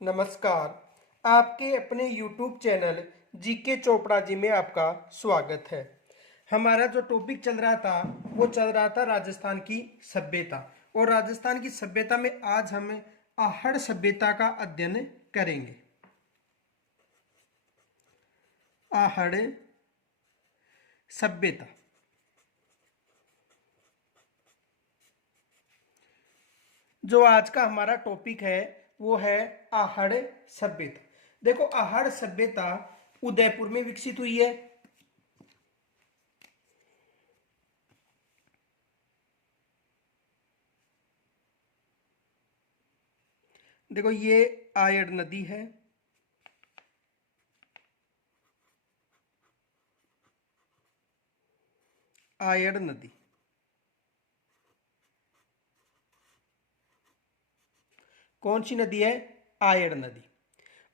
नमस्कार। आपके अपने YouTube channel GK Chopra ji में आपका स्वागत है। हमारा जो टॉपिक चल रहा था वो चल रहा था राजस्थान की सभ्यता। और राजस्थान की सभ्यता में आज हम आहड़ सभ्यता का अध्ययन करेंगे। आहड़ सभ्यता जो आज का हमारा टॉपिक है वो है आहड़ सभ्यता। देखो, आहड़ सभ्यता उदयपुर में विकसित हुई है। देखो, ये आयड़ नदी है। आयड़ नदी कौन सी नदी है? आयड़ नदी।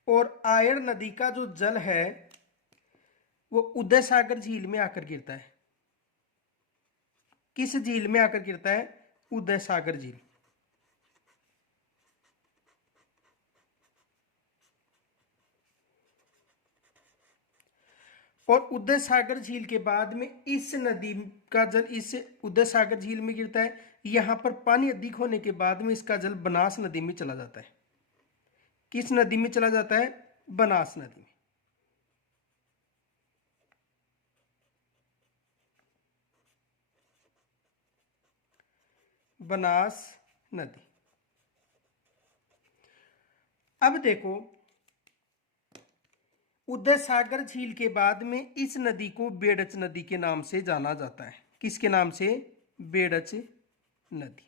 और आयड़ नदी का जो जल है वो उदय सागर झील में आकर गिरता है। किस झील में आकर गिरता है? उदय सागर झील। और उदय सागर झील के बाद में इस नदी का जल इस उदय सागर झील में गिरता है। यहां पर पानी अधिक होने के बाद में इसका जल बनास नदी में चला जाता है। किस नदी में चला जाता है? बनास नदी में। बनास नदी। अब देखो, उदय सागर झील के बाद में इस नदी को बेड़च नदी के नाम से जाना जाता है। किसके नाम से? बेड़च नदी।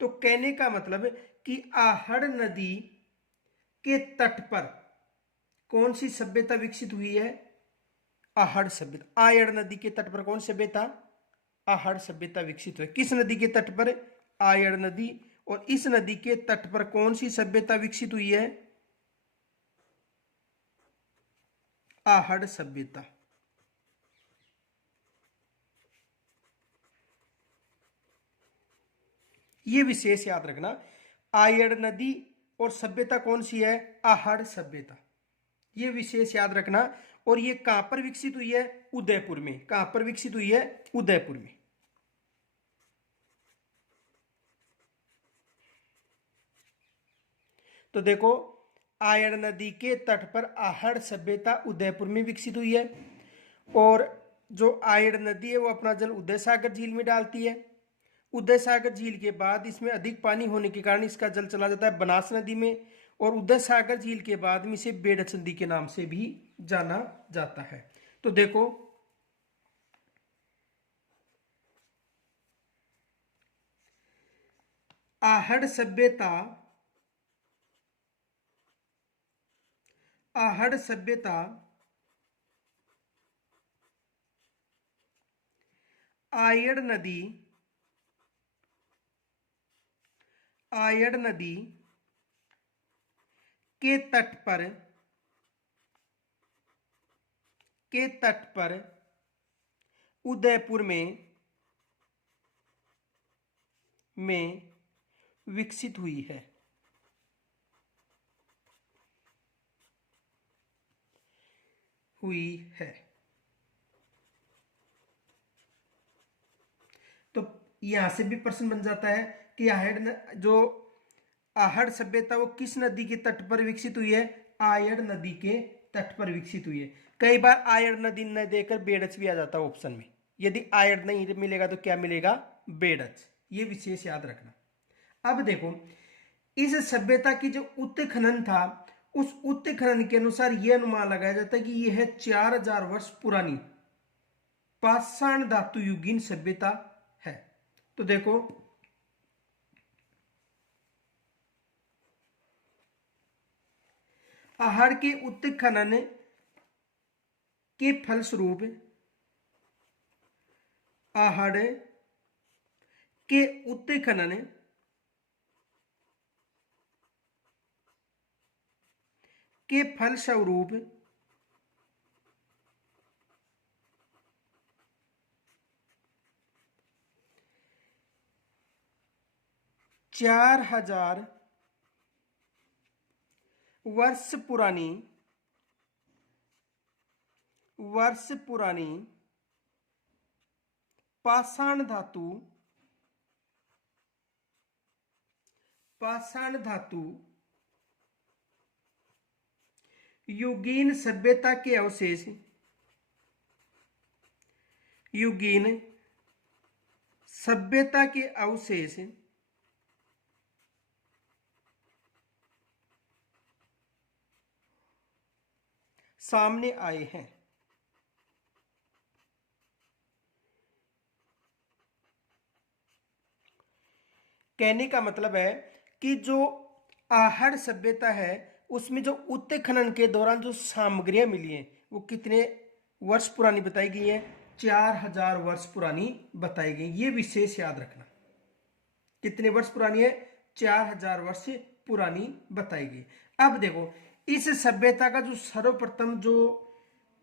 तो कहने का मतलब कि आहड़ नदी के तट पर कौन सी सभ्यता विकसित हुई है? आहड़ सभ्यता। आयड़ नदी के तट पर कौन सभ्यता? आहड़ सभ्यता विकसित हुई। किस नदी के तट पर? आयड़ नदी। और इस नदी के तट पर कौन सी सभ्यता विकसित हुई है? आहड़ सभ्यता। ये विशेष याद रखना, आयड़ नदी और सभ्यता कौन सी है? आहड़ सभ्यता। ये विशेष याद रखना। और ये कहां पर विकसित हुई है? उदयपुर में। कहां पर विकसित हुई है? उदयपुर में। तो देखो, आयड़ नदी के तट पर आहड़ सभ्यता उदयपुर में विकसित हुई है। और जो आयड़ नदी है वो अपना जल उदय सागर झील में डालती है। उदय सागर झील के बाद इसमें अधिक पानी होने के कारण इसका जल चला जाता है बनास नदी में। और उदय सागर झील के बाद में इसे बेड़च नदी के नाम से भी जाना जाता है। तो देखो, आहड़ सभ्यता आहड़ सभ्यता आयड़ नदी आयड़ नदी के तट पर उदयपुर में विकसित हुई है। हुई है। तो यहां से भी प्रश्न बन जाता है कि जो आहड़ सभ्यता वो किस नदी के तट पर विकसित हुई है? आयड़ नदी के तट पर विकसित हुई है। कई बार आयड़ नदी न देकर बेड़च भी आ जाता है ऑप्शन में। यदि आयड़ नहीं मिलेगा तो क्या मिलेगा? बेड़च। ये विशेष याद रखना। अब देखो, इस सभ्यता की जो उत्खनन था उस उत्खनन के अनुसार यह अनुमान लगाया जाता है कि यह है 4000 वर्ष पुरानी पाषाण धातु युगीन सभ्यता है। तो देखो, आहड़ के उत्खनन के फलस्वरूप आहड़ के उत्खनन के फलस्वरूप 4000 वर्ष पुरानी, वर्ष पुरानी पाषाण धातु, पाषाण धातु युगीन सभ्यता के अवशेष, युगीन सभ्यता के अवशेष सामने आए हैं। कहने का मतलब है कि जो आहड़ सभ्यता है उसमें जो उत्खनन के दौरान जो सामग्रियां मिली हैं वो कितने वर्ष पुरानी बताई गई है? 4000 वर्ष पुरानी बताई गई। ये विशेष याद रखना, कितने वर्ष पुरानी है? 4000 वर्ष पुरानी बताई गई। अब देखो, इस सभ्यता का जो सर्वप्रथम जो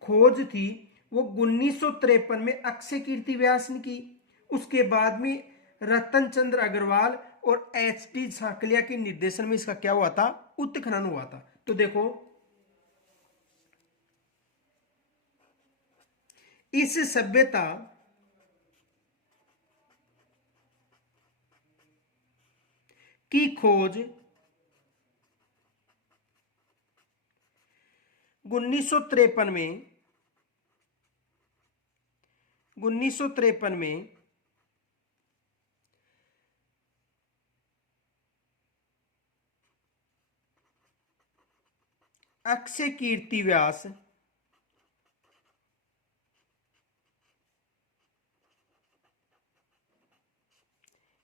खोज थी वो 1953 में अक्षय कीर्ति व्यास ने की। उसके बाद में रतन चंद्र अग्रवाल और एच.टी. सांकलिया के निर्देशन में इसका क्या हुआ था? उत्खनन हुआ था। तो देखो, इस सभ्यता की खोज 1953 में अक्षय कीर्ति व्यास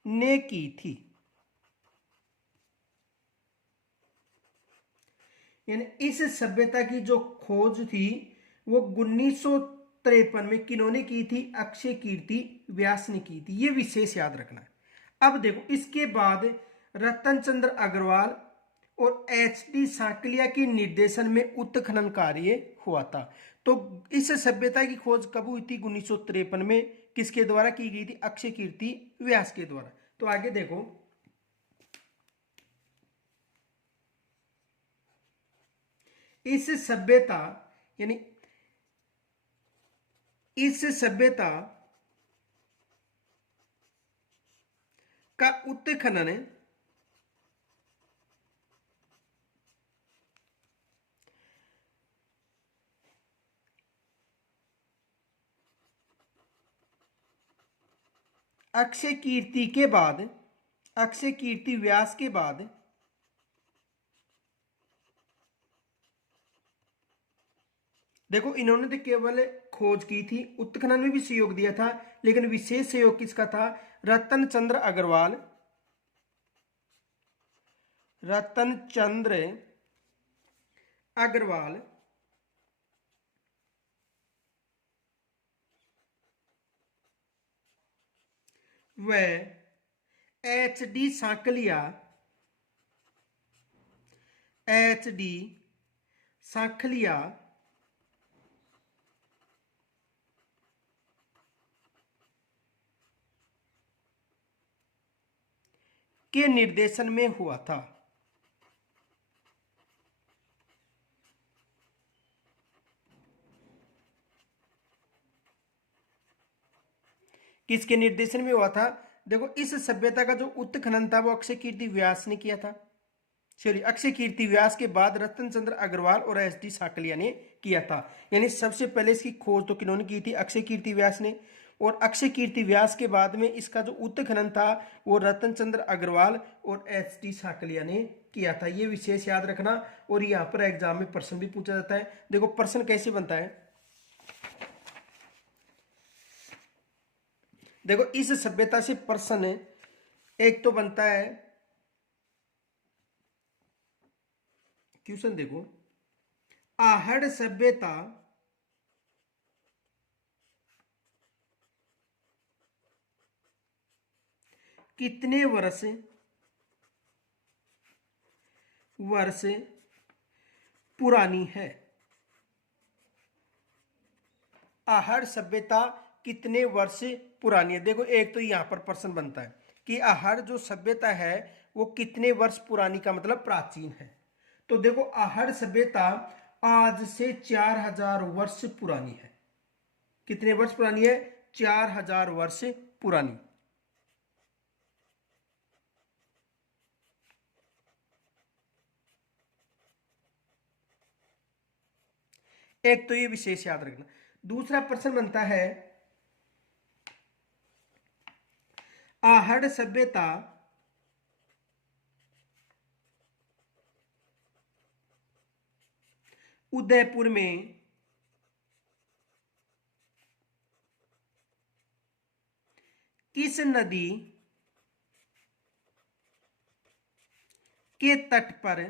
ने की थी। यानी इस सभ्यता की जो खोज थी वो 1953 में किन्होंने की थी? अक्षय कीर्ति व्यास ने की थी। ये विशेष याद रखना है। अब देखो, इसके बाद रतन चंद्र अग्रवाल और एच.टी. सांकलिया के निर्देशन में उत्खनन कार्य हुआ था। तो इस सभ्यता की खोज कब हुई थी? 1953 में। किसके द्वारा की गई थी? अक्षय कीर्ति व्यास के द्वारा। तो आगे देखो, इस सभ्यता यानी इस सभ्यता का उत्खनन अक्षय कीर्ति के बाद, अक्षय कीर्ति व्यास के बाद देखो, इन्होंने तो केवल खोज की थी, उत्खनन में भी सहयोग दिया था, लेकिन विशेष सहयोग किसका था? रतन चंद्र अग्रवाल, रतन चंद्र अग्रवाल व एच.डी. सांकलिया, एच.डी. सांकलिया के निर्देशन में हुआ था। किसके निर्देशन में हुआ था? देखो, इस सभ्यता का जो उत्खनन था वो अक्षय कीर्ति व्यास ने किया था। चलिए, अक्षय कीर्ति व्यास के बाद रतन चंद्र अग्रवाल और एच.डी. सांकलिया ने किया था। यानी सबसे पहले इसकी खोज तो किन्होंने की थी? अक्षय कीर्ति व्यास ने। और अक्षय कीर्ति व्यास के बाद में इसका जो उत्खनन था वो रतन चंद्र अग्रवाल और एच.डी. सांकलिया ने किया था। ये विशेष याद रखना। और यहाँ पर एग्जाम में प्रश्न भी पूछा जाता है। देखो, प्रश्न कैसे बनता है। देखो, इस सभ्यता से प्रश्न एक तो बनता है, क्वेश्चन देखो, आहड़ सभ्यता कितने वर्ष पुरानी है? आहड़ सभ्यता कितने वर्ष पुरानी है? देखो, एक तो यहां पर प्रश्न बनता है कि आहड़ जो सभ्यता है वो कितने वर्ष पुरानी का मतलब प्राचीन है। तो देखो आहड़ सभ्यता आज से 4000 वर्ष पुरानी है। कितने वर्ष पुरानी है? 4000 वर्ष पुरानी। एक तो ये विशेष याद रखना। दूसरा प्रश्न बनता है, आहड़ सभ्यता उदयपुर में किस नदी के तट पर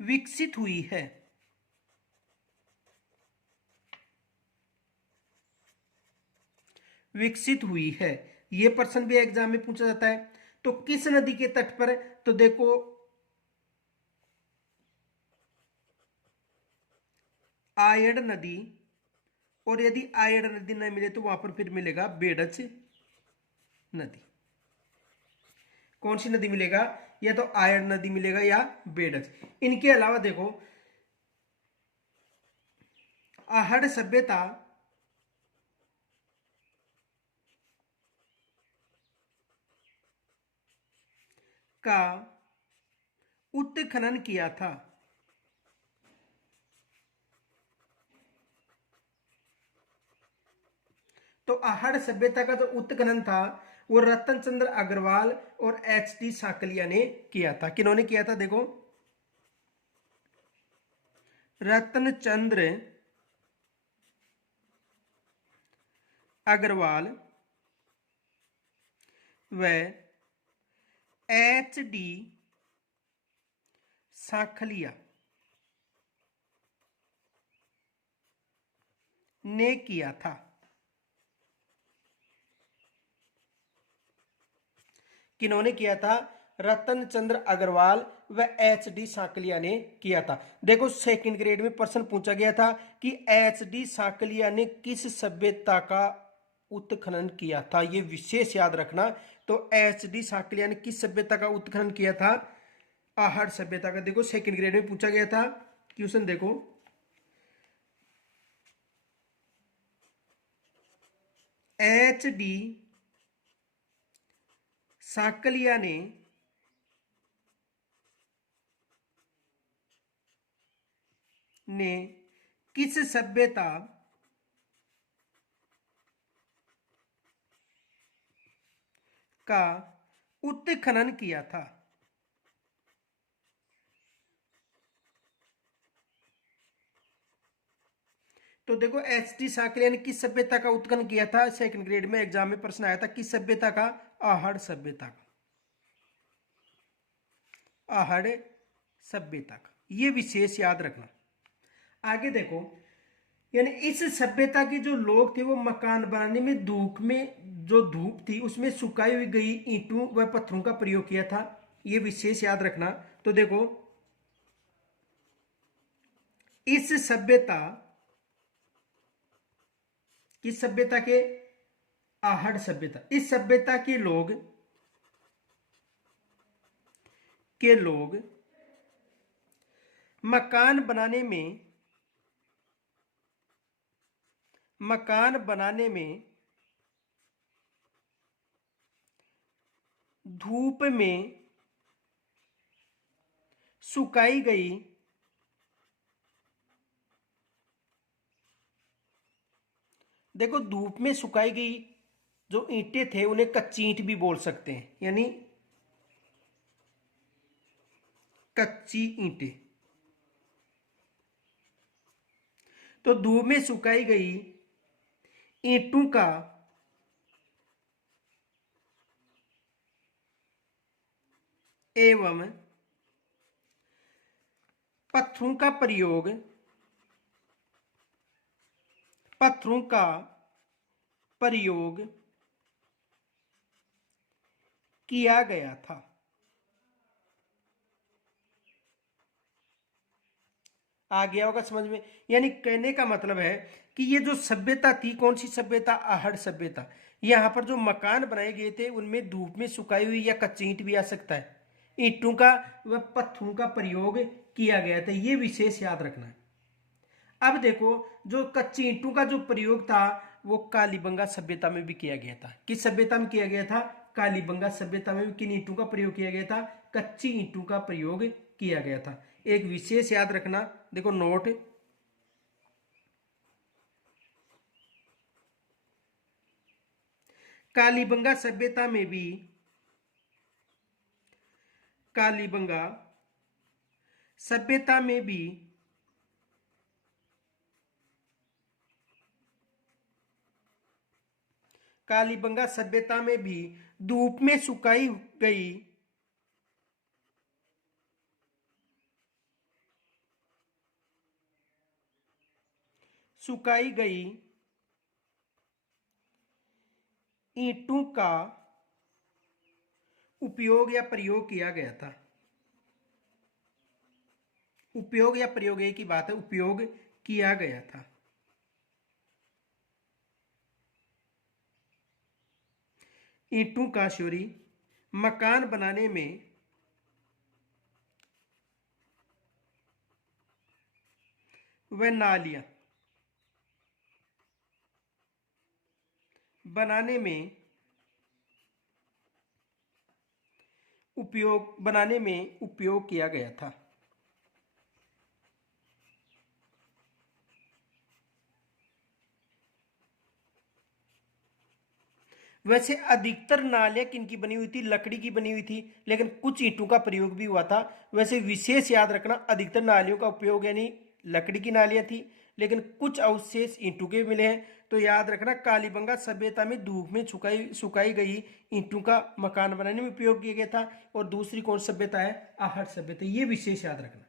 विकसित हुई है? विकसित हुई है, यह प्रश्न भी एग्जाम में पूछा जाता है। तो किस नदी के तट पर? तो देखो आयड़ नदी, और यदि आयड़ नदी न मिले तो वहां पर फिर मिलेगा बेडच नदी। कौन सी नदी मिलेगा? या तो आयड़ नदी मिलेगा या बेडच। इनके अलावा देखो आहड़ सभ्यता का उत्खनन किया था। तो आहड़ सभ्यता का जो उत्खनन था वो रतन चंद्र अग्रवाल और एच.डी. साकलिया ने किया था। किन्होंने किया था? देखो रतन चंद्र अग्रवाल व एच.डी. साखलिया ने किया था। किन्होंने किया था? रतन चंद्र अग्रवाल व एच.डी. साकलिया ने किया था। देखो सेकंड ग्रेड में प्रश्न पूछा गया था कि एच.डी. साकलिया ने किस सभ्यता का उत्खनन किया था, ये विशेष याद रखना। तो एच.डी. साकलिया ने किस सभ्यता का उत्खनन किया था? आहड़ सभ्यता का। देखो सेकंड ग्रेड में पूछा गया था क्वेश्चन। देखो एच.डी. साकलिया ने किस सभ्यता का उत्खनन किया था? तो देखो एच.डी. साकलिया ने किस सभ्यता का उत्खनन किया था? सेकंड ग्रेड में एग्जाम में प्रश्न आया था। किस सभ्यता का? आहड़ सभ्यता का। आहड़ सभ्यता का, ये विशेष याद रखना। आगे देखो, यानी इस सभ्यता के जो लोग थे वो मकान बनाने में जो धूप थी उसमें सुखाई हुई गई ईंटों व पत्थरों का प्रयोग किया था। ये विशेष याद रखना। तो देखो इस सभ्यता, किस सभ्यता के? आहड़ सभ्यता। इस सभ्यता के लोग मकान बनाने में धूप में सुखाई गई देखो धूप में सुखाई गई जो ईंटें थे उन्हें कच्ची ईंट भी बोल सकते हैं, यानी कच्ची ईंटें। तो धूप में सुखाई गई ईंटों का एवं पत्थरों का प्रयोग किया गया था। आ गया होगा समझ में? यानी कहने का मतलब है कि ये जो सभ्यता थी, कौन सी सभ्यता? आहड़ सभ्यता। यहां पर जो मकान बनाए गए थे उनमें धूप में सुखाई हुई या कच्ची ईंट भी आ सकता है, ईंटों का व पत्थरों का प्रयोग किया गया था, ये विशेष याद रखना है। अब देखो, जो कच्ची ईंटों का जो प्रयोग था वो कालीबंगा सभ्यता में भी किया गया था। किस सभ्यता में किया गया था? कालीबंगा सभ्यता में भी किन ईंटों का प्रयोग किया गया था? कच्ची ईंटों का प्रयोग किया गया था। एक विशेष याद रखना, देखो नोट, कालीबंगा सभ्यता में भी, कालीबंगा सभ्यता में भी कालीबंगा सभ्यता में भी धूप में गई सुखाई गई ईंटों का उपयोग या प्रयोग किया गया था। उपयोग या प्रयोग एक ही बात है, उपयोग किया गया था। ईंटों का सॉरी मकान बनाने में व नालियां बनाने में उपयोग किया गया था। वैसे अधिकतर नालियां किनकी बनी हुई थी? लकड़ी की बनी हुई थी, लेकिन कुछ ईंटों का प्रयोग भी हुआ था। वैसे विशेष याद रखना, अधिकतर नालियों का उपयोग यानी लकड़ी की नालियां थी, लेकिन कुछ अवशेष ईंटों के मिले हैं। तो याद रखना, कालीबंगा सभ्यता में धूप में सुखाई गई ईंटों का मकान बनाने में उपयोग किया गया था। और दूसरी कौन सभ्यता है? आहड़ सभ्यता। ये विशेष याद रखना।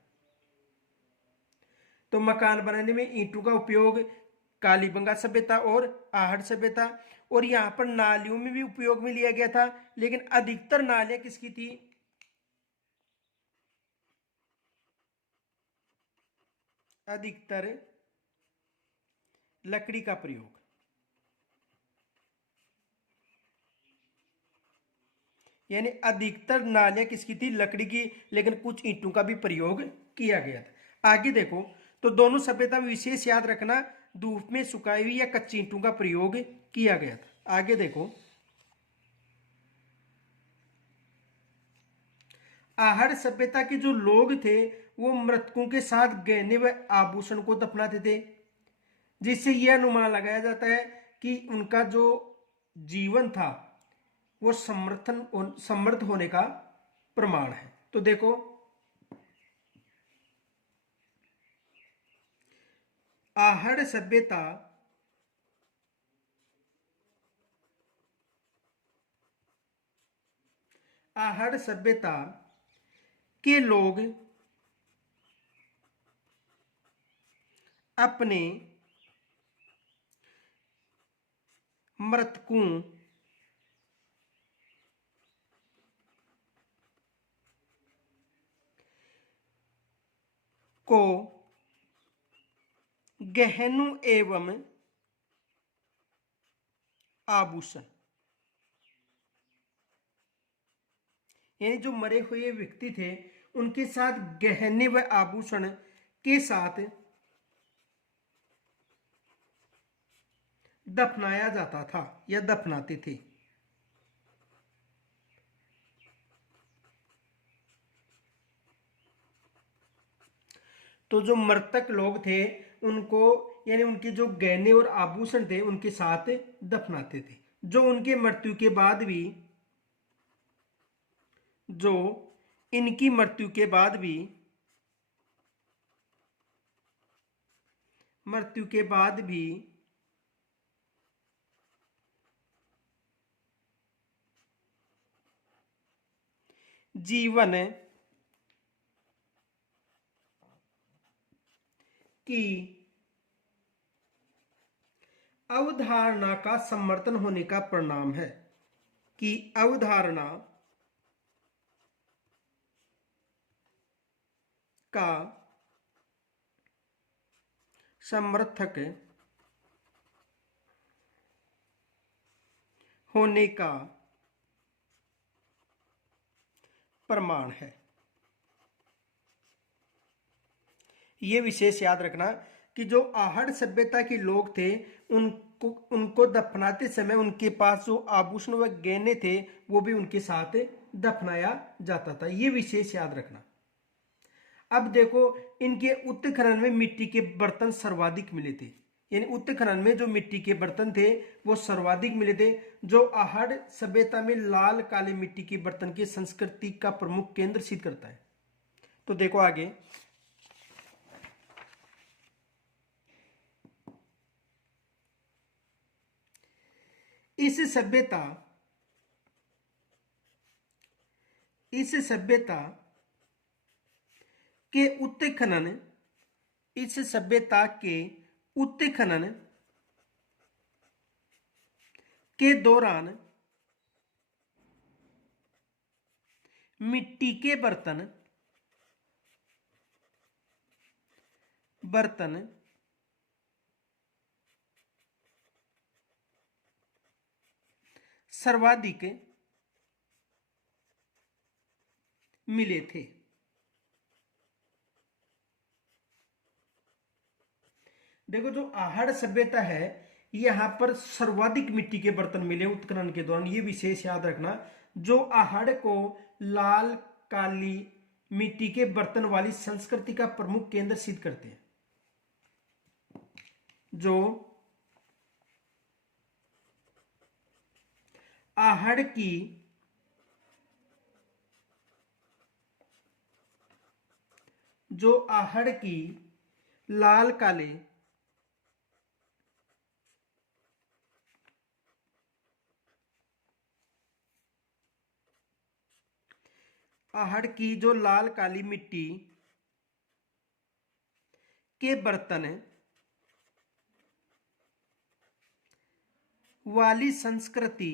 तो मकान बनाने में ईंटों का उपयोग कालीबंगा सभ्यता और आहड़ सभ्यता। और यहां पर नालियों में भी उपयोग में लिया गया था, लेकिन अधिकतर नालियां किसकी थी? अधिकतर लकड़ी का प्रयोग, यानी अधिकतर नालियां किसकी थी? लकड़ी की, लेकिन कुछ ईंटों का भी प्रयोग किया गया था। आगे देखो, तो दोनों सभ्यता में विशेष याद रखना, धूप में सुखाई हुई या कच्ची ईंटों का प्रयोग किया गया था। आगे देखो, आहड़ सभ्यता के जो लोग थे वो मृतकों के साथ गहने व आभूषण को दफनाते थे, जिससे यह अनुमान लगाया जाता है कि उनका जो जीवन था वो समृद्ध होने का प्रमाण है। तो देखो, आहड़ सभ्यता आहड़ सभ्यता के लोग अपने मृतकों को गहनों एवं आभूषण, यानी जो मरे हुए व्यक्ति थे उनके साथ गहने व आभूषण के साथ दफनाया जाता था या दफनाते थे। तो जो मृतक लोग थे उनको, यानी उनके जो गहने और आभूषण थे उनके साथ दफनाते थे, जो उनके मृत्यु के बाद भी जो इनकी मृत्यु के बाद भी मृत्यु के बाद भी जीवन की अवधारणा का समर्थन होने का परिणाम है, कि अवधारणा का समर्थक होने का प्रमाण है। ये विशेष याद रखना कि जो आहड़ सभ्यता के लोग थे उनको दफनाते समय उनके पास जो आभूषण व गहने थे वो भी उनके साथ दफनाया जाता था। ये विशेष याद रखना। अब देखो, इनके उत्खनन में मिट्टी के बर्तन सर्वाधिक मिले थे, यानी उत्खनन में जो मिट्टी के बर्तन थे वो सर्वाधिक मिले थे, जो आहड़ सभ्यता में लाल काले मिट्टी के बर्तन की संस्कृति का प्रमुख केंद्र सिद्ध करता है। तो देखो आगे, इस सभ्यता के उत्खनन के दौरान मिट्टी के बर्तन सर्वाधिक मिले थे। देखो, जो आहड़ सभ्यता है यहां पर सर्वाधिक मिट्टी के बर्तन मिले उत्खनन के दौरान। ये विशेष याद रखना, जो आहड़ को लाल काली मिट्टी के बर्तन वाली संस्कृति का प्रमुख केंद्र सिद्ध करते हैं। जो आहड़ की लाल काले आहड़ की जो लाल काली मिट्टी के बर्तन वाली संस्कृति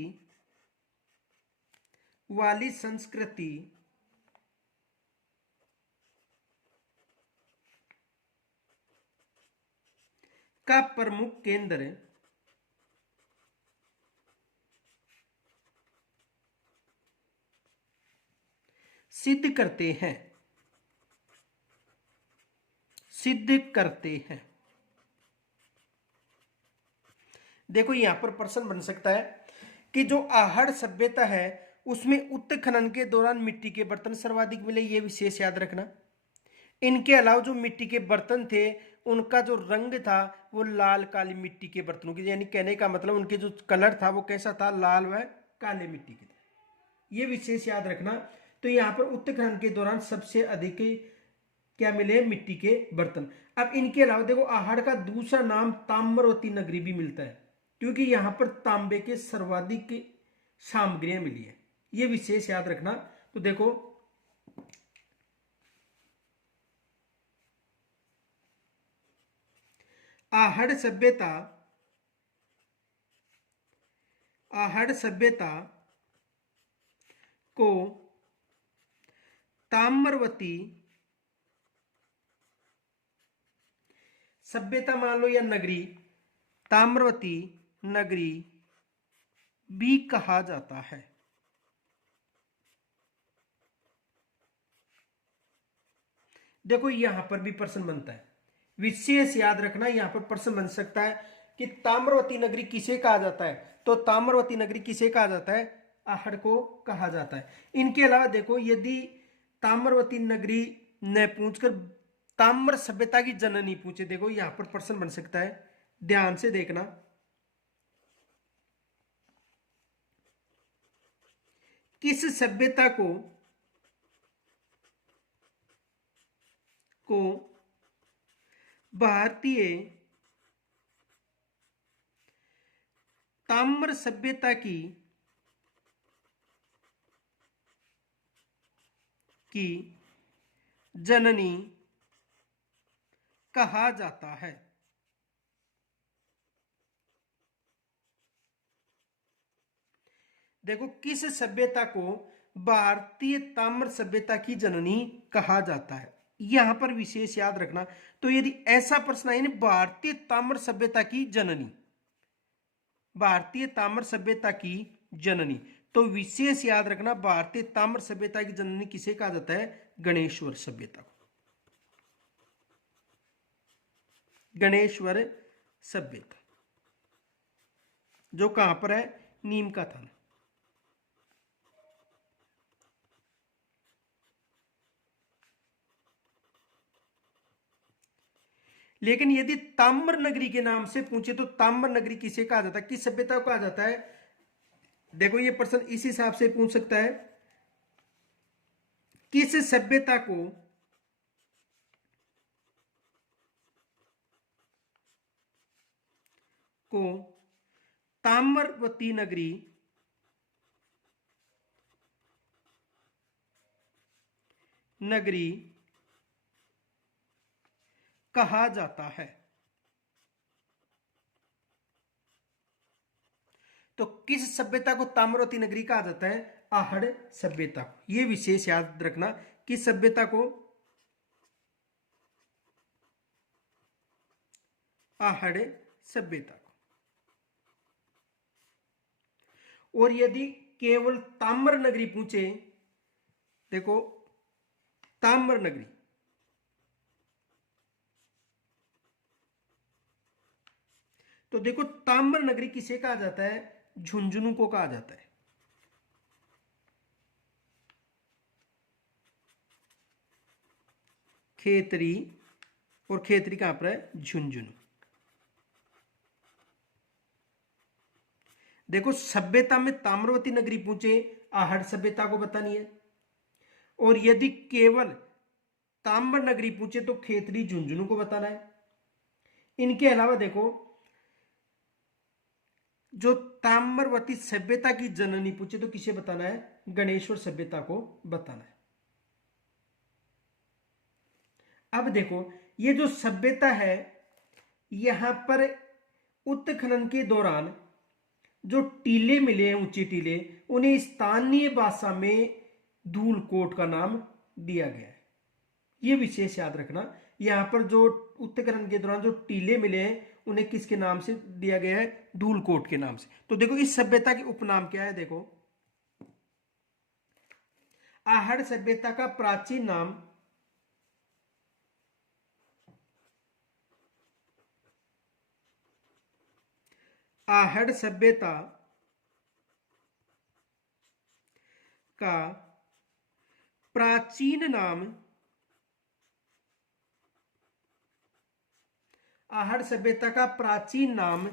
का प्रमुख केंद्र सिद्ध करते हैं। देखो, यहां पर प्रश्न बन सकता है कि जो आहड़ सभ्यता है उसमें उत्खनन के दौरान मिट्टी के बर्तन सर्वाधिक मिले। ये विशेष याद रखना। इनके अलावा जो मिट्टी के बर्तन थे उनका जो रंग था वो लाल काली मिट्टी के बर्तनों की, यानी कहने का मतलब उनके जो कलर था वो कैसा था, लाल व काले मिट्टी के था। ये विशेष याद रखना। तो यहाँ पर उत्खनन के दौरान सबसे अधिक क्या मिले, मिट्टी के बर्तन। अब इनके अलावा देखो, आहड़ का दूसरा नाम ताम्रवती नगरी भी मिलता है, क्योंकि यहां पर तांबे के सर्वाधिक सामग्रियां मिली है। ये विशेष याद रखना। तो देखो, आहड़ सभ्यता को ताम्रवती सभ्यता मान लो या नगरी, ताम्रवती नगरी भी कहा जाता है। देखो, यहां पर भी प्रश्न बनता है, विशेष याद रखना। यहां पर प्रश्न बन सकता है कि ताम्रवती नगरी किसे कहा जाता है। तो ताम्रवती नगरी किसे कहा जाता है, आहड़ को कहा जाता है। इनके अलावा देखो, यदि ताम्रवती नगरी न पूछकर ताम्र सभ्यता की जननी पूछे, देखो यहां पर प्रश्न बन सकता है, ध्यान से देखना। किस सभ्यता को भारतीय ताम्र सभ्यता की जननी कहा जाता है। देखो, किस सभ्यता को भारतीय ताम्र सभ्यता की जननी कहा जाता है, यहां पर विशेष याद रखना। तो यदि ऐसा प्रश्न आए ना, भारतीय ताम्र सभ्यता की जननी, भारतीय ताम्र सभ्यता की जननी, तो विशेष याद रखना, भारतीय ताम्र सभ्यता की जननी किसे कहा जाता है? गणेश्वर सभ्यता को। गणेश्वर सभ्यता जो कहां पर है? नीम का थाना। लेकिन यदि ताम्र नगरी के नाम से पूछे तो ताम्र नगरी किसे कहा जाता है, किस सभ्यता को कहा जाता है? देखो ये प्रश्न इस हिसाब से पूछ सकता है, किस सभ्यता को ताम्रवती नगरी कहा जाता है? तो किस सभ्यता को ताम्रवती नगरी कहा जाता है? आहड़ सभ्यता को। यह विशेष याद रखना, किस सभ्यता को? आहड़ सभ्यता को। और यदि केवल ताम्र नगरी पूछे, देखो ताम्र नगरी, तो देखो ताम्र नगरी किसे कहा जाता है? झुंझुनू को कहा जाता है। खेतरी, और खेतरी कहां पर है? झुंझुनू। देखो सभ्यता में ताम्रवती नगरी पूछे, आहड़ सभ्यता को बतानी है। और यदि केवल ताम्र नगरी पूछे तो खेतरी झुंझुनू को बताना है। इनके अलावा देखो जो ताम्रवती सभ्यता की जननी पूछे तो किसे बताना है? गणेश्वर सभ्यता को बताना है। अब देखो ये जो सभ्यता है, यहां पर उत्खनन के दौरान जो टीले मिले हैं, ऊंचे टीले, उन्हें स्थानीय भाषा में धूलकोट का नाम दिया गया है। यह विशेष याद रखना, यहां पर जो उत्खनन के दौरान जो टीले मिले हैं उन्हें किसके नाम से दिया गया है? धूलकोट के नाम से। तो देखो इस सभ्यता के उपनाम क्या है? देखो आहड़ सभ्यता का प्राचीन नाम आहड़ सभ्यता का प्राचीन नाम आहड़ सभ्यता का प्राचीन नाम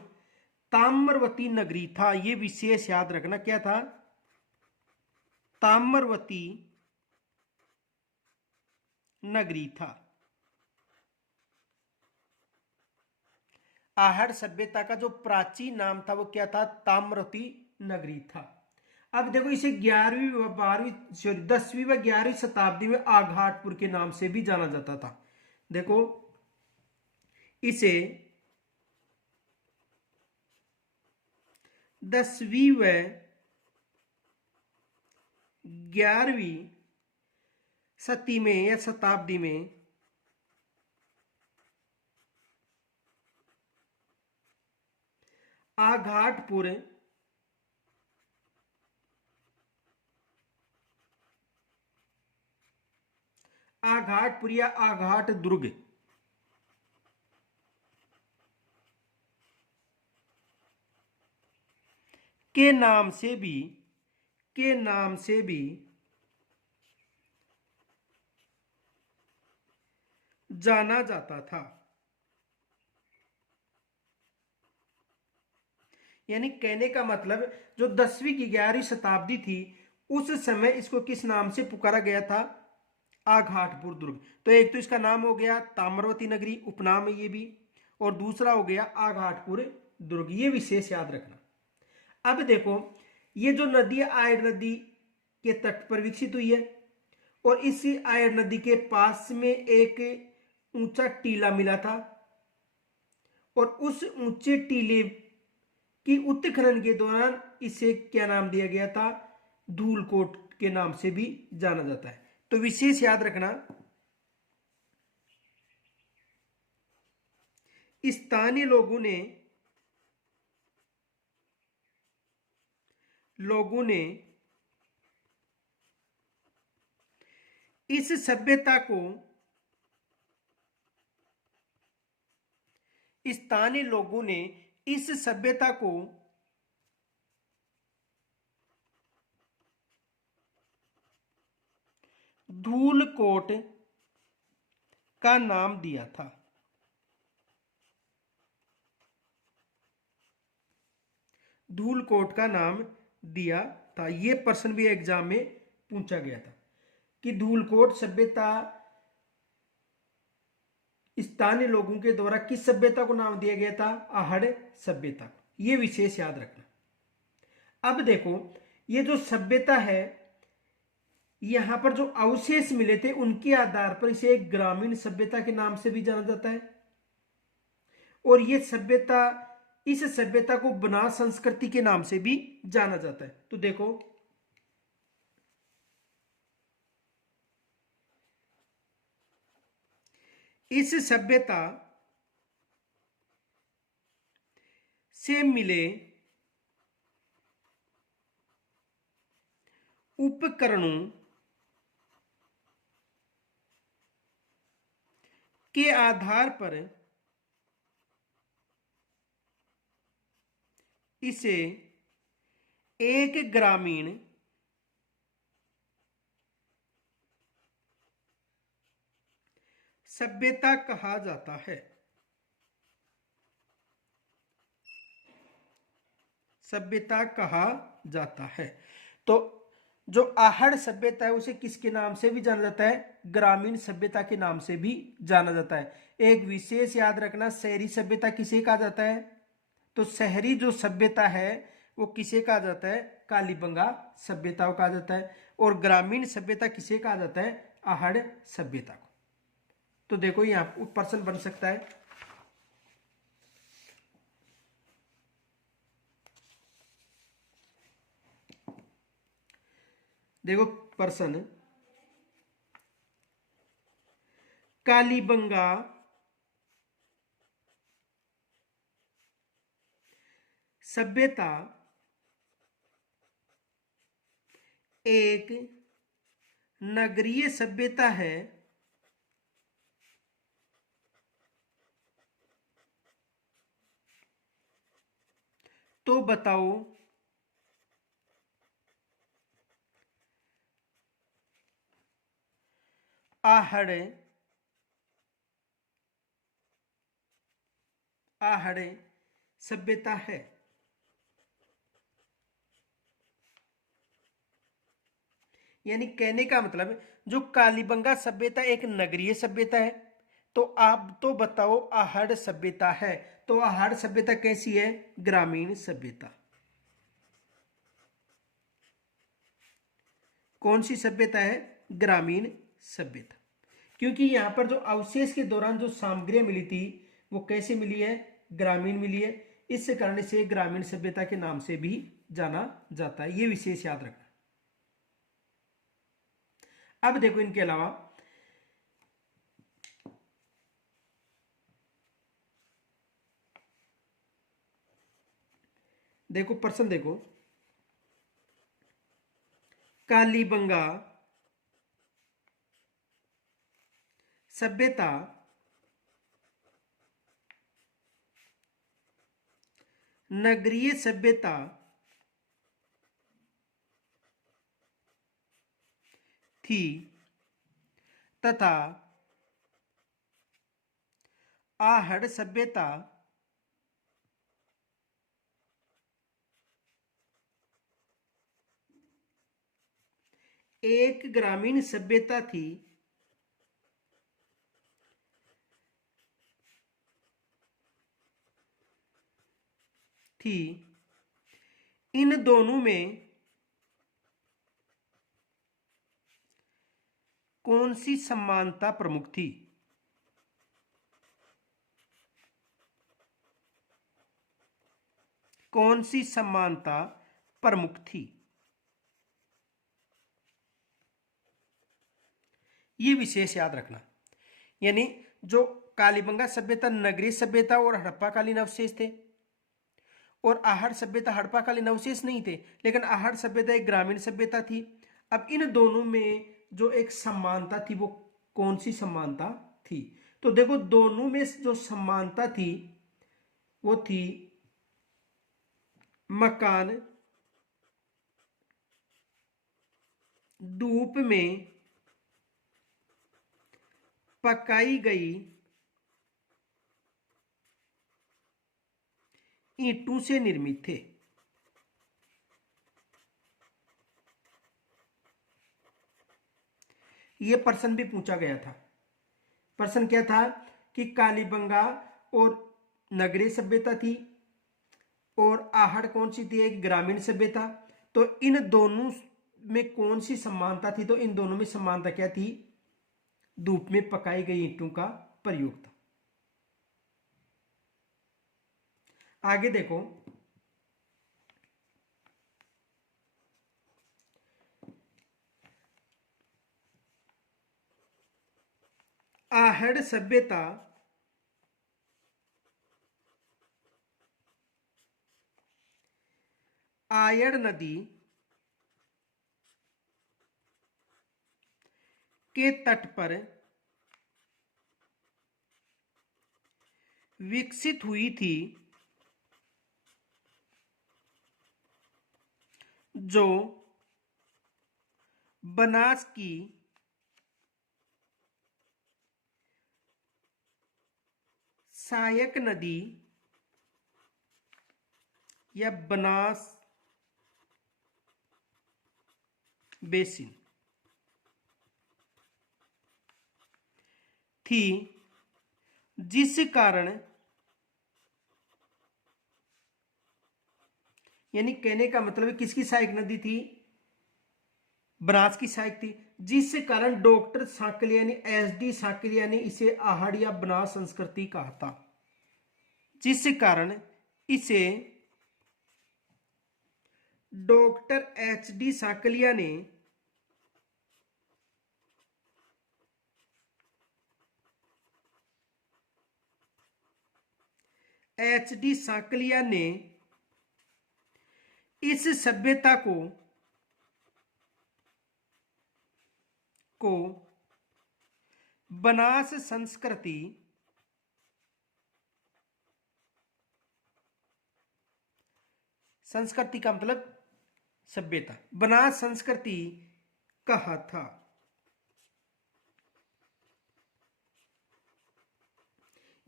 ताम्रवती नगरी था। यह विशेष याद रखना, क्या था? ताम्रवती नगरी था। आहड़ सभ्यता का जो प्राचीन नाम था वो क्या था? ताम्रवती नगरी था। अब देखो इसे 11वीं व 12वीं, सॉरी 10वीं व 11वीं शताब्दी में आघाटपुर के नाम से भी जाना जाता था। देखो इसे 10वीं व 11वीं सदी में या शताब्दी में आघाटपुर या आघाट दुर्ग के नाम से भी जाना जाता था। यानी कहने का मतलब जो 10वीं की 11वीं शताब्दी थी उस समय इसको किस नाम से पुकारा गया था? आघाटपुर दुर्ग। तो एक तो इसका नाम हो गया ताम्रवती नगरी, उपनाम है ये भी, और दूसरा हो गया आघाटपुर दुर्ग। ये विशेष याद रखना। अब देखो ये जो नदी आयर नदी के तट पर विकसित हुई है, और इसी आयर नदी के पास में एक ऊंचा टीला मिला था, और उस ऊंचे टीले की उत्खनन के दौरान इसे क्या नाम दिया गया था? धूलकोट के नाम से भी जाना जाता है। तो विशेष याद रखना, स्थानीय लोगों ने इस सभ्यता को स्थानीय लोगों ने इस सभ्यता को धूलकोट का नाम दिया था। धूलकोट का नाम दिया था। यह प्रश्न भी एग्जाम में पूछा गया था कि धूलकोट सभ्यता स्थानीय लोगों के द्वारा किस सभ्यता को नाम दिया गया था? आहड़ सभ्यता को। यह विशेष याद रखना। अब देखो, ये जो सभ्यता है, यहां पर जो अवशेष मिले थे उनके आधार पर इसे एक ग्रामीण सभ्यता के नाम से भी जाना जाता है। और यह सभ्यता, इस सभ्यता को बनास संस्कृति के नाम से भी जाना जाता है। तो देखो, इस सभ्यता से मिले उपकरणों के आधार पर इसे एक ग्रामीण सभ्यता कहा जाता है। सभ्यता कहा जाता है। तो जो आहड़ सभ्यता है उसे किसके नाम से भी जाना जाता है? ग्रामीण सभ्यता के नाम से भी जाना जाता है। एक विशेष याद रखना, शहरी सभ्यता किसे कहा जाता है? तो शहरी जो सभ्यता है वो किसे कहा जाता है? कालीबंगा सभ्यता को कहा जाता है। और ग्रामीण सभ्यता किसे कहा जाता है? आहड़ सभ्यता को। तो देखो, यहां प्रश्न बन सकता है, देखो प्रश्न, कालीबंगा सभ्यता एक नगरीय सभ्यता है तो बताओ आहड़ सभ्यता है। यानी कहने का मतलब, जो कालीबंगा सभ्यता एक नगरीय सभ्यता है, तो आप तो बताओ आहड़ सभ्यता है। तो आहड़ सभ्यता कैसी है? ग्रामीण सभ्यता। कौन सी सभ्यता है? ग्रामीण सभ्यता। क्योंकि यहां पर जो अवशेष के दौरान जो सामग्रियां मिली थी वो कैसे मिली है? ग्रामीण मिली है। इस कारण से ग्रामीण सभ्यता के नाम से भी जाना जाता है। ये विशेष याद रखना। अब देखो, इनके अलावा देखो प्रश्न, देखो कालीबंगा सभ्यता नगरीय सभ्यता थी तथा आहड़ सभ्यता एक ग्रामीण सभ्यता थी। इन दोनों में कौन सी समानता प्रमुख थी? कौन सी समानता प्रमुख थी? ये विशेष याद रखना। यानी जो कालीबंगा सभ्यता नगरीय सभ्यता और हड़प्पाकालीन अवशेष थे, और आहड़ सभ्यता हड़प्पाकालीन अवशेष नहीं थे, लेकिन आहड़ सभ्यता एक ग्रामीण सभ्यता थी। अब इन दोनों में जो एक समानता थी वो कौन सी समानता थी? तो देखो दोनों में जो समानता थी वो थी मकान धूप में पकाई गई ईंटों से निर्मित थे। यह प्रश्न भी पूछा गया था। प्रश्न क्या था कि कालीबंगा और नगरीय सभ्यता थी और आहड़ कौन सी थी? एक ग्रामीण सभ्यता। तो इन दोनों में कौन सी समानता थी? तो इन दोनों में समानता क्या थी? धूप में पकाई गई ईंटों का प्रयोग था। आगे देखो, आहड़ सभ्यता आयड़ नदी के तट पर विकसित हुई थी, जो बनास की सहायक नदी या बनास बेसिन थी, जिस कारण, यानी कहने का मतलब किसकी सहायक नदी थी? बनास की सहायक थी, जिस कारण डॉक्टर साकलिया ने, SD साकलिया ने इसे आहड़ या बनास संस्कृति कहा था। जिस कारण इसे डॉक्टर HD साकलिया ने HD साकलिया ने इस सभ्यता को बनास संस्कृति का मतलब सभ्यता, बनास संस्कृति कहा था।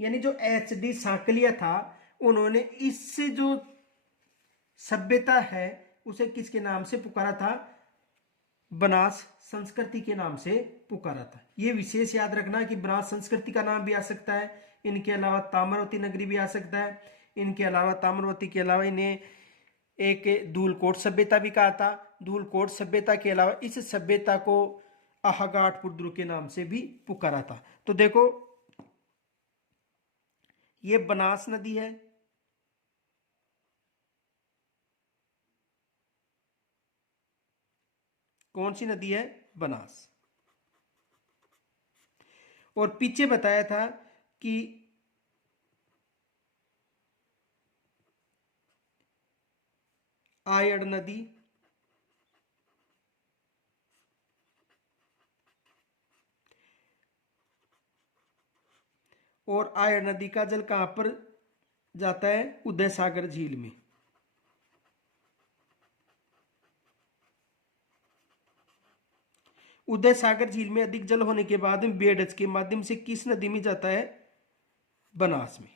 यानी जो HD साकलिया था उन्होंने इस जो सभ्यता है उसे किसके नाम से पुकारा था? बनास संस्कृति के नाम से पुकारा था। यह विशेष याद रखना कि बनास संस्कृति का नाम भी आ सकता है, इनके अलावा ताम्रवती नगरी भी आ सकता है, इनके अलावा ताम्रवती के अलावा इन्हें एक धूलकोट सभ्यता भी कहा था। धूलकोट सभ्यता के अलावा इस सभ्यता को आहगाटपुर के नाम से भी पुकारा था। तो देखो ये बनास नदी है, कौन सी नदी है? बनास। और पीछे बताया था कि आयड़ नदी और आयड़ नदी का जल कहां पर जाता है? उदय सागर झील में। उदय सागर झील में अधिक जल होने के बाद बेडज के माध्यम से किस नदी में जाता है? बनास में।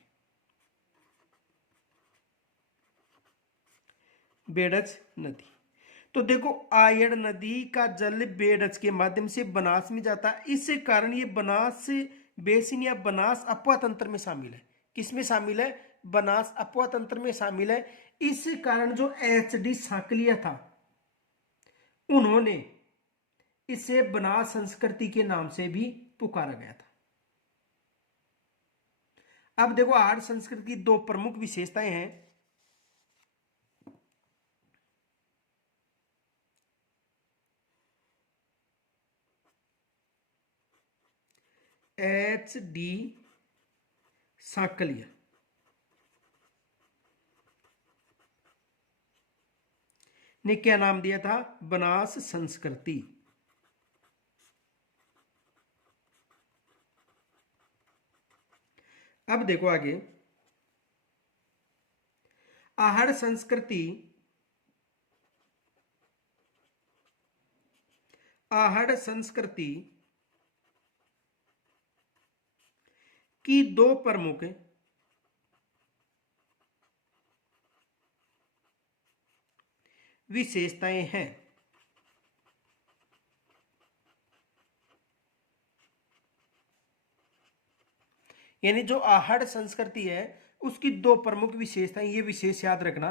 बेडज नदी। तो देखो आयड़ नदी का जल बेडज के माध्यम से बनास में जाता है, इस कारण ये बनास बेसिन या बनास अपवा तंत्र में शामिल है। किसमें शामिल है? बनास अपवा तंत्र में शामिल है। इस कारण जो HD साकलिया था उन्होंने इसे बनास संस्कृति के नाम से भी पुकारा गया था। अब देखो आहड़ संस्कृति की दो प्रमुख विशेषताएं हैं। HD साकलिया ने क्या नाम दिया था? बनास संस्कृति। अब देखो आगे, आहड़ संस्कृति, आहड़ संस्कृति की दो प्रमुख विशेषताएं हैं। यानी जो आहड़ संस्कृति है उसकी दो प्रमुख विशेषताएं, ये विशेष याद रखना।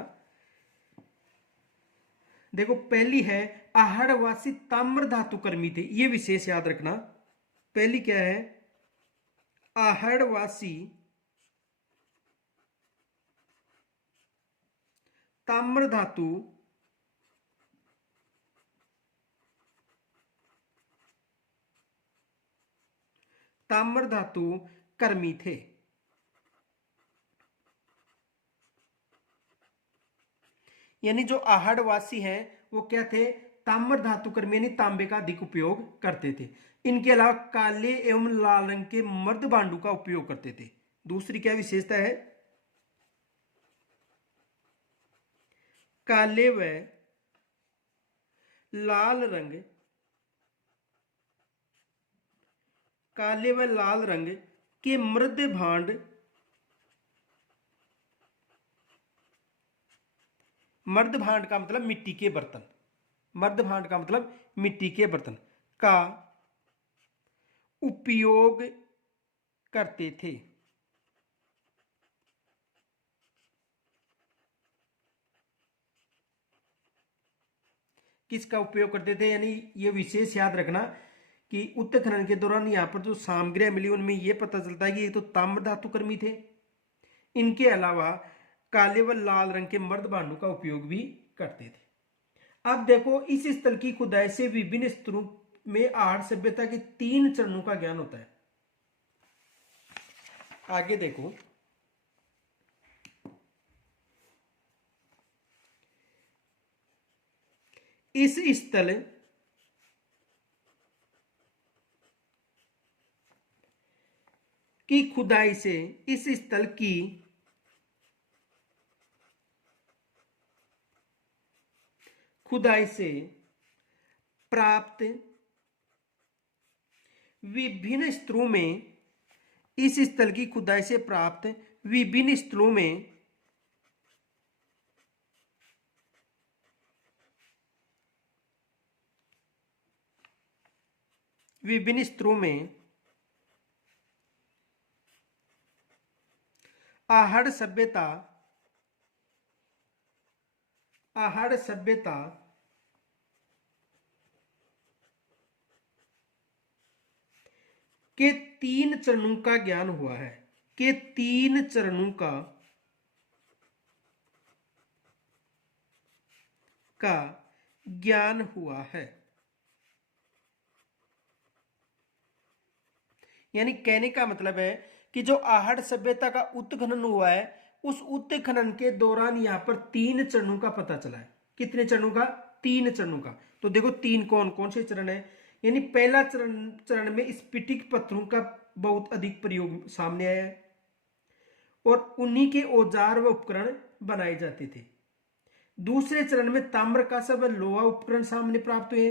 देखो पहली है आहड़वासी ताम्र धातु कर्मी थे, ये विशेष याद रखना। पहली क्या है, आहड़वासी ताम्र धातु ताम्र धातु कर्मी थे। यानी जो आहड़वासी हैं वो क्या थे, ताम्र धातु कर्मी, यानी तांबे का अधिक उपयोग करते थे। इनके अलावा काले एवं लाल रंग के मर्द भांडू का उपयोग करते थे। दूसरी क्या विशेषता है, काले व लाल रंग, काले व लाल रंग के मृद भांड, मर्द भांड का मतलब मिट्टी के बर्तन, मर्द भांड का मतलब मिट्टी के बर्तन का उपयोग करते थे। किसका उपयोग करते थे, यानी ये विशेष याद रखना कि उत्खनन के दौरान यहाँ पर जो सामग्रियां मिली उनमें यह पता चलता है कि ये तो ताम्र धातु कर्मी थे। इनके अलावा काले व लाल रंग के मर्द भांडों का उपयोग भी करते थे। अब देखो इस स्थल की खुदाई से विभिन्न स्तरों में आहड़ सभ्यता के 3 चरणों का ज्ञान होता है। आगे देखो, इस स्थल की खुदाई से, इस स्थल की खुदाई से प्राप्त विभिन्न स्तरों में, इस स्थल की खुदाई से प्राप्त विभिन्न स्थलों में विभिन्न स्तरों में आहड़ सभ्यता, आहड़ सभ्यता के 3 चरणों का ज्ञान हुआ है, के 3 चरणों का ज्ञान हुआ है। यानी कहने का मतलब है कि जो आहड़ सभ्यता का उत्खनन हुआ है उस उत्खनन के दौरान यहां पर 3 चरणों का पता चला है। कितने चरणों का, 3 चरणों का। तो देखो 3 कौन कौन से चरण है। यानी पहला चरण में स्फटिक पत्थरों का बहुत अधिक प्रयोग सामने आया है और उन्हीं के औजार व उपकरण बनाए जाते थे। दूसरे चरण में ताम्र का सब लोहा उपकरण सामने प्राप्त हुए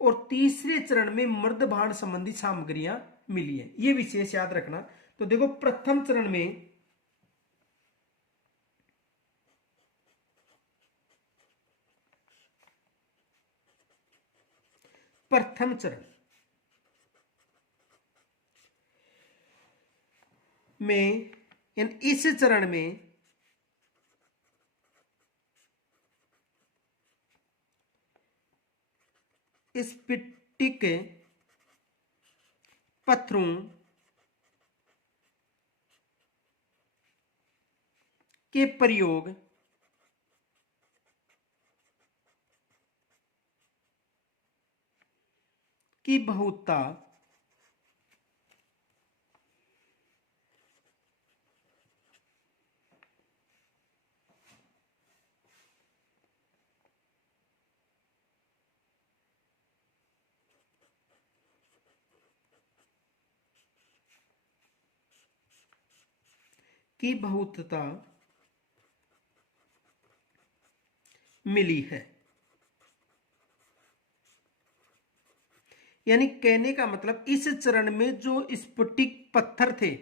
और तीसरे चरण में मर्द भांड संबंधी सामग्रियां मिली है। ये विशेष याद रखना। तो देखो प्रथम चरण में प्रथम चरण में, यानी इस चरण में स्फटिक पत्थरों के प्रयोग की बहुलता की बहुतता मिली है। यानी कहने का मतलब इस चरण में जो स्फटिक पत्थर थे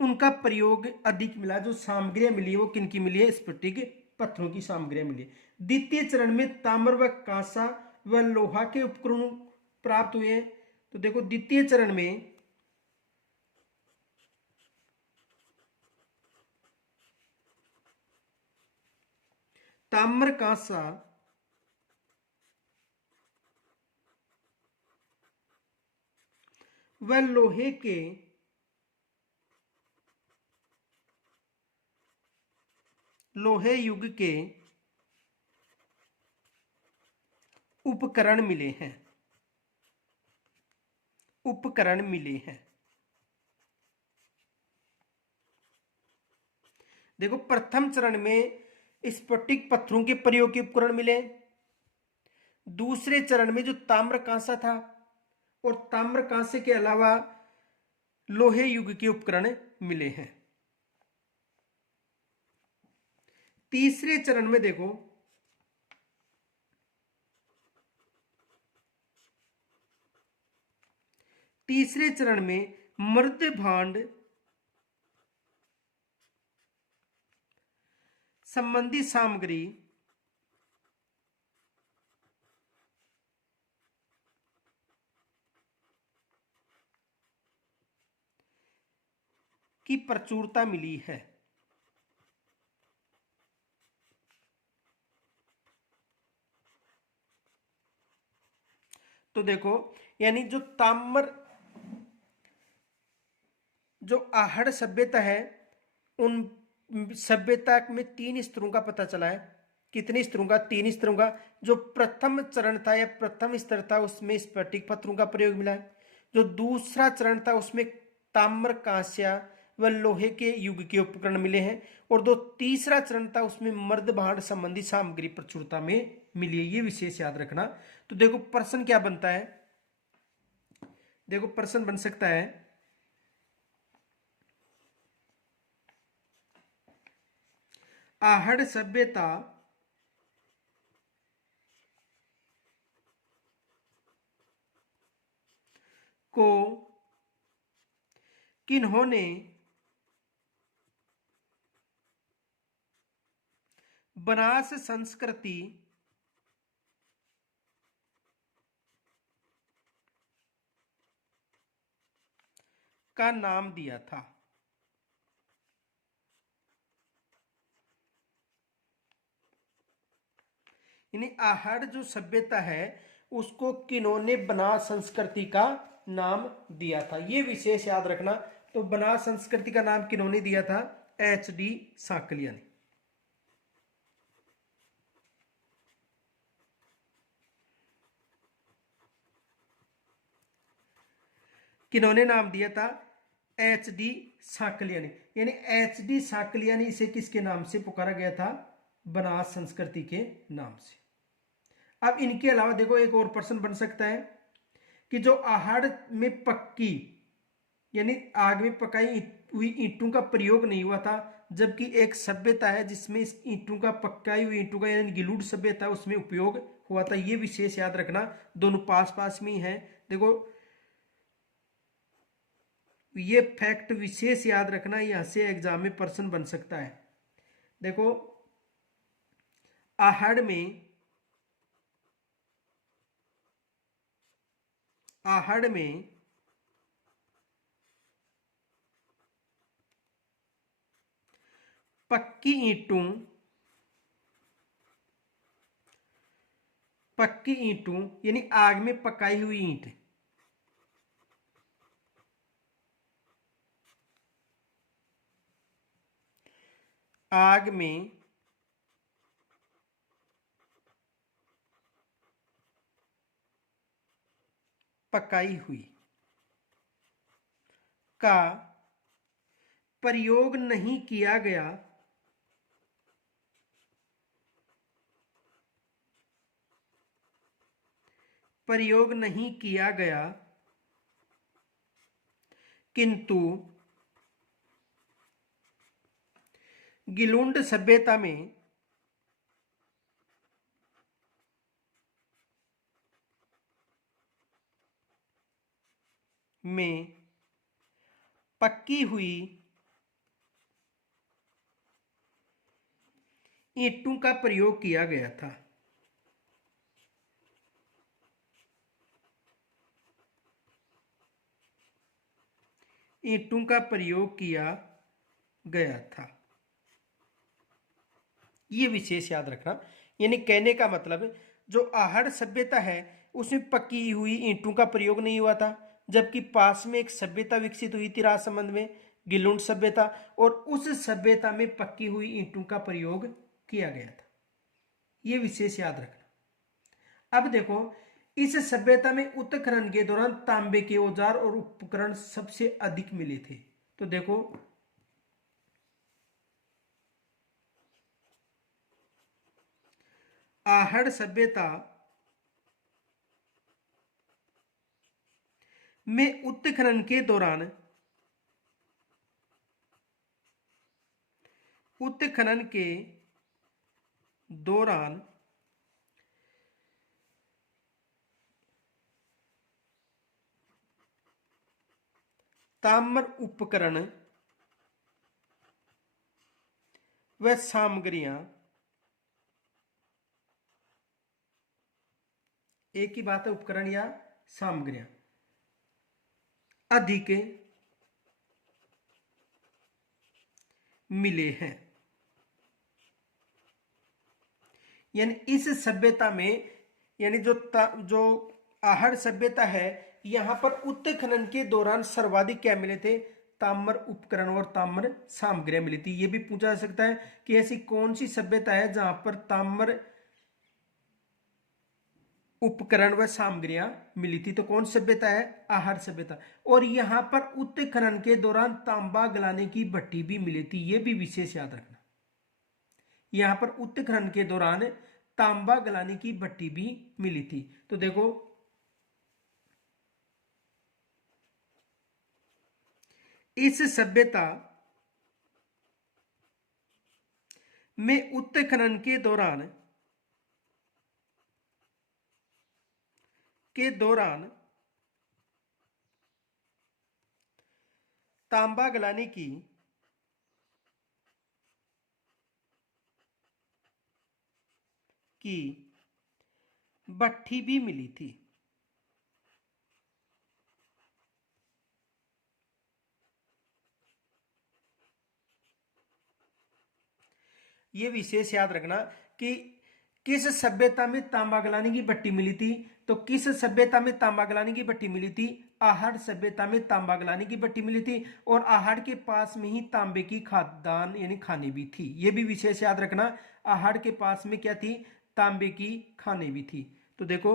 उनका प्रयोग अधिक मिला। जो सामग्रियां मिली वो किनकी मिली है? स्फटिक पत्थरों की सामग्रियां मिली। द्वितीय चरण में ताम्र व कांसा व लोहा के उपकरण प्राप्त हुए। तो देखो द्वितीय चरण में ताम्र कांसा व लोहे युग के उपकरण मिले हैं। उपकरण मिले हैं। देखो प्रथम चरण में स्फटिक पत्थरों के प्रयोग के उपकरण मिले। दूसरे चरण में जो ताम्र कांसा था और ताम्र कांसे के अलावा लोहे युग के उपकरण मिले हैं। तीसरे चरण में देखो तीसरे चरण में मृद भांड संबंधी सामग्री की प्रचुरता मिली है। तो देखो यानी जो आहड़ सभ्यता है उन सभ्यता में 3 स्तरों का पता चला है। कितने स्तरों का? 3 स्तरों का। जो प्रथम चरण था या प्रथम स्तर था उसमें स्फटिक पत्थरों का प्रयोग मिला है। जो दूसरा चरण था उसमें ताम्र कांस्य व लोहे के युग के उपकरण मिले हैं। और जो तीसरा चरण था उसमें मर्द भांड संबंधी सामग्री प्रचुरता में मिली है। ये विशेष याद रखना। तो देखो प्रश्न क्या बनता है? देखो प्रश्न बन सकता है आहड़ सभ्यता को किन्होंने बनास संस्कृति का नाम दिया था? यानी आहड़ जो सभ्यता है उसको किन्होंने बनास संस्कृति का नाम दिया था? ये विशेष याद रखना। तो बनास संस्कृति का नाम किन्होंने दिया था? एच.डी. साकलिया ने। किन्होंने नाम दिया था? एच.डी. साकलिया ने। यानी एच.डी. साकलिया ने इसे किसके नाम से पुकारा गया था? बनास संस्कृति के नाम से। अब इनके अलावा देखो एक और प्रश्न बन सकता है कि जो आहड़ में पक्की यानी आग में पकाई हुई ईंटों का प्रयोग नहीं हुआ था, जबकि एक सभ्यता है जिसमें इस ईंटों का पकाई हुई ईंटों का यानी गिलूड सभ्यता उसमें उपयोग हुआ था। ये विशेष याद रखना। दोनों पास पास में ही है। देखो ये फैक्ट विशेष याद रखना, यहां से एग्जाम में प्रश्न बन सकता है। देखो आहड़ में पक्की ईंटों यानी आग में पकाई हुई ईंट आग में पकाई हुई का प्रयोग नहीं किया गया किंतु गिलुंड सभ्यता में पक्की हुई ईंटों का प्रयोग किया गया था। ईंटों का प्रयोग किया गया था, ये विशेष याद रखना। यानी कहने का मतलब जो आहड़ सभ्यता है उसमें पकी हुई ईंटों का प्रयोग नहीं हुआ था, जबकि पास में एक सभ्यता विकसित हुई थी राजसमंद में, गिलुंड सभ्यता, और उस सभ्यता में पक्की हुई ईंटों का प्रयोग किया गया था। ये विशेष याद रखना। अब देखो, इस सभ्यता में उत्खनन के दौरान तांबे के औजार और उपकरण सबसे अधिक मिले थे। तो देखो, आहड़ सभ्यता में उत्खनन के दौरान ताम्र उपकरण व सामग्रियां, एक ही बात है, उपकरण या सामग्रियां अधिक मिले हैं। यानी इस सभ्यता में, यानी जो आहड़ सभ्यता है, यहां पर उत्खनन के दौरान सर्वाधिक क्या मिले थे? ताम्र उपकरण और ताम्र सामग्रियां मिली थी। यह भी पूछा जा सकता है कि ऐसी कौन सी सभ्यता है जहां पर ताम्र उपकरण व सामग्रियां मिली थी? तो कौन सभ्यता है? आहड़ सभ्यता। और यहां पर उत्खनन के दौरान तांबा गलाने की भट्टी भी मिली थी, यह भी विशेष याद रखना। यहां पर उत्खनन के दौरान तांबा गलाने की भट्टी भी मिली थी। तो देखो, इस सभ्यता में उत्खनन के दौरान तांबा गलाने की भट्ठी भी मिली थी। ये विशेष याद रखना कि किस सभ्यता में तांबा गलाने की भट्टी मिली थी। तो किस सभ्यता में तांबा गलाने की भट्टी मिली थी? आहड़ सभ्यता में तांबा गलाने की भट्टी मिली थी, और आहड़ के पास में ही तांबे की खादान यानी खाने भी थी। यह भी विशेष याद रखना, आहड़ के पास में क्या थी? तांबे की खाने भी थी। तो देखो,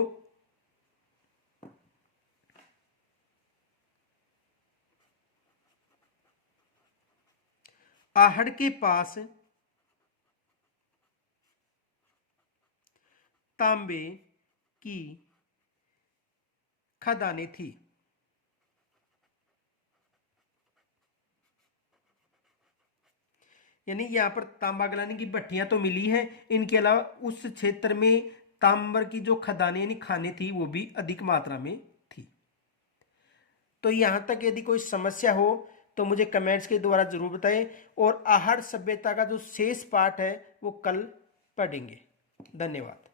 आहड़ के पास तांबे की खदानें थी। यानी यहां पर तांबा गलाने की भट्टियां तो मिली हैं, इनके अलावा उस क्षेत्र में तांबर की जो खदानें यानी खाने थी वो भी अधिक मात्रा में थी। तो यहां तक यदि कोई समस्या हो तो मुझे कमेंट्स के द्वारा जरूर बताएं, और आहड़ सभ्यता का जो शेष पार्ट है वो कल पढ़ेंगे। धन्यवाद।